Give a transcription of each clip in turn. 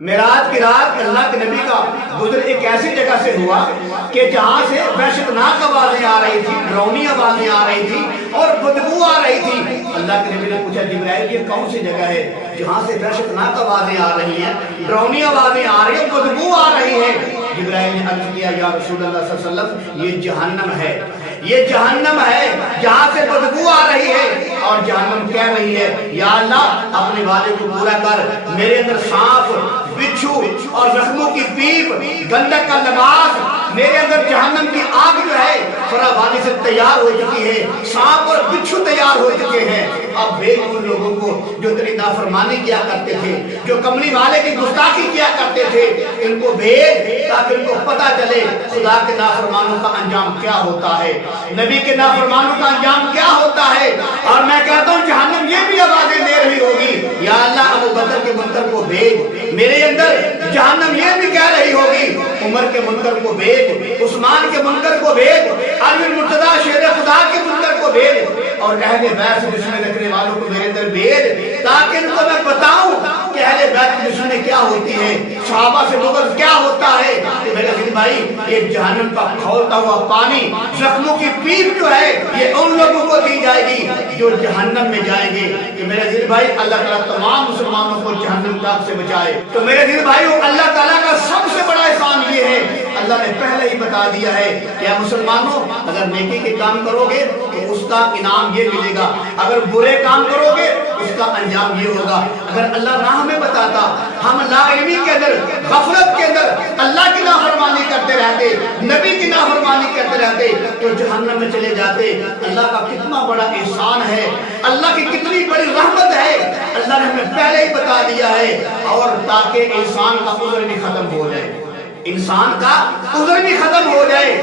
معراج کی رات اللہ کے نبی کا گزر ایک ایسی جگہ سے ہوا کہ جہاں سے وحشتناک آوازیں آ رہی تھی، ڈراؤنی آوازیں آ رہی تھی اور بدبو آ رہی تھی۔ اللہ کے نبی نے پوچھا جبرائیل یہ کون سی جگہ ہے جہاں سے وحشتناک آوازیں آ رہی ہیں، ڈراؤنی آوازیں آ رہی ہیں، بدبو آ رہی ہے؟ جبرائیل نے عرض کیا یا رسول اللہ صلی اللہ علیہ وسلم یہ جہنم ہے، یہ جہنم ہے جہاں سے بدبو آ رہی ہے۔ اور جہنم کہہ رہی ہے یا اللہ اپنے وعدے کو پورا کر، میرے اندر سانپ، بچھو اور زخموں کی پیپ، گندک کا لباس، میرے اندر جہنم کی آگ جو ہے فراوانی سے تیار ہو چکی ہے، سانپ اور بچھو تیار ہو چکے ہیں۔ اب بھیج ان لوگوں کو جو تیری نافرمانی کیا کرتے تھے، جو کملی والے کی گستاخی کیا کرتے تھے، ان کو بھیج تاکہ ان کو پتہ چلے خدا کے نافرمانوں کا انجام کیا ہوتا ہے، نبی کے نافرمانوں کا انجام کیا ہوتا ہے۔ اور میں کہتا ہوں جہنم یہ بھی آوازیں دے رہی ہوگی یا اللہ ابو بکر کے منکر کو بھیج، میرے اندر جہنم یہ بھی کہہ رہی ہوگی عمر کے منکر کو بھیج، عثمان کے منکر کو بھیج، علی المرتضی شیر خدا کے منکر کو بھیج، اور اہل بیت سے دشمنی رکھنے والوں کو میرے اندر بھیج تاکہ ان کو میں بتاؤں کہ اہل بیت کی دشمنی کیا ہوتی ہے، صحابہ سے بغض کیا ہوتا ہے۔ کہ میرے عزیز بھائی یہ جہنم کا کھولتا ہوا پانی، زخموں کی پیپ جو ہے یہ ان لوگوں کو دی جائے گی جو جہنم میں جائیں گے۔ کہ میرے عزیز بھائی اللہ تعالیٰ تمام مسلمانوں کو جہنم تاک سے بچائے۔ تو میرے عزیز بھائیو اللہ تعالیٰ کا سب سے بڑا احسان یہ ہے، اللہ نے پہلے ہی بتا دیا ہے کہ اے مسلمانوں اگر نیکی کے کام کرو گے تو اس کا انعام یہ ملے گا، اگر برے کام کرو گے اس کا انجام یہ ہوگا۔ اگر اللہ نہ ہمیں بتاتا، ہم لا علمی کے اندر، غفلت کے اندر اللہ کی نافرمانی کرتے رہتے، نبی کی نافرمانی کرتے رہتے تو جہنم میں چلے جاتے۔ اللہ کا کتنا بڑا احسان ہے، اللہ کی کتنی بڑی رحمت ہے، اللہ نے ہمیں پہلے ہی بتا دیا ہے۔ اور تاکہ انسان کا عذر بھی ختم ہو جائے، انسان کا عذر بھی ختم ہو جائے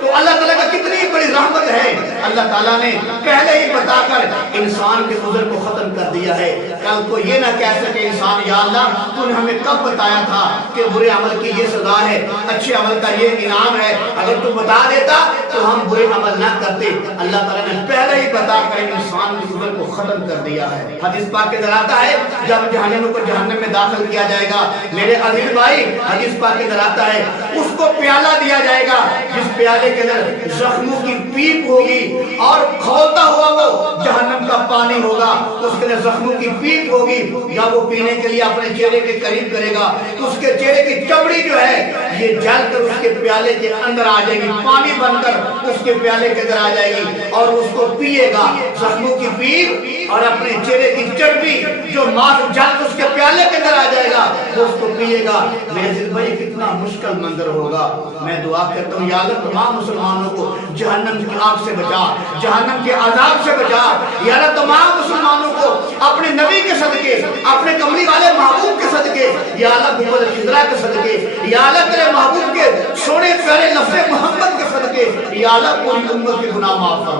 تو اللہ تعالیٰ کا کتنی بڑی رحمت ہے، اللہ تعالیٰ نے پہلے ہی بتا کر انسان کے عذر کو ختم کر دیا ہے۔ کل کو یہ نہ کہہ سکے انسان یا اللہ تو نے ہمیں کب بتایا تھا کہ برے عمل کی یہ سزا ہے، اچھے عمل کا یہ انعام ہے، اگر تو بتا دیتا تو ہم برے عمل نہ کرتے۔ اللہ تعالیٰ نے پہلے ہی بتا کر انسان کے عذر کو ختم کر دیا ہے۔ حدیث پاک کے اندر آتا ہے جب جہنم کو جہنم میں داخل کیا جائے گا میرے عزیز بھائی، حدیث پاک کے اندر آتا ہے اس کو پیالہ دیا جائے گا جس پیالے کے اندر زخموں کی پیپ ہوگی اور کھولتا ہوا وہ جہنم کا پانی ہوگا، اس کے اندر زخموں کی پیپ ہوگی، یا وہ پینے کے لیے اپنے چہرے کے قریب کرے گا تو اس کے چہرے کی چمڑی جو ہے یہ جل کر اس کے پیالے کے اندر آ جائے گی، پانی بن کر اس کے پیالے کے اندر آ جائے گی اور اس کو پیے گا۔ زخموں کی پیپ اور اپنے چہرے کی چربی جو ماس جل کر اس کے پیالے کے اندر آ جائے گا وہ اس کو پیے گا۔ میرے دل بھائی کتنا مشکل منظر ہوگا۔ میں دعا کرتا ہوں یا اللہ تمام مسلمانوں کو جہنم کی آگ سے بچا، جہنم کے عذاب سے بچا۔ یا اللہ تمام مسلمانوں کو اپنے نبی کے صدقے، اپنے کملی والے محبوب کے صدقے، یا اللہ گنبد خضرا کے صدقے، یا اللہ تیرے محبوب کے سونے پیارے لفظ محمد کے صدقے، یا اللہ پوری امت کے گناہ معاف فرما۔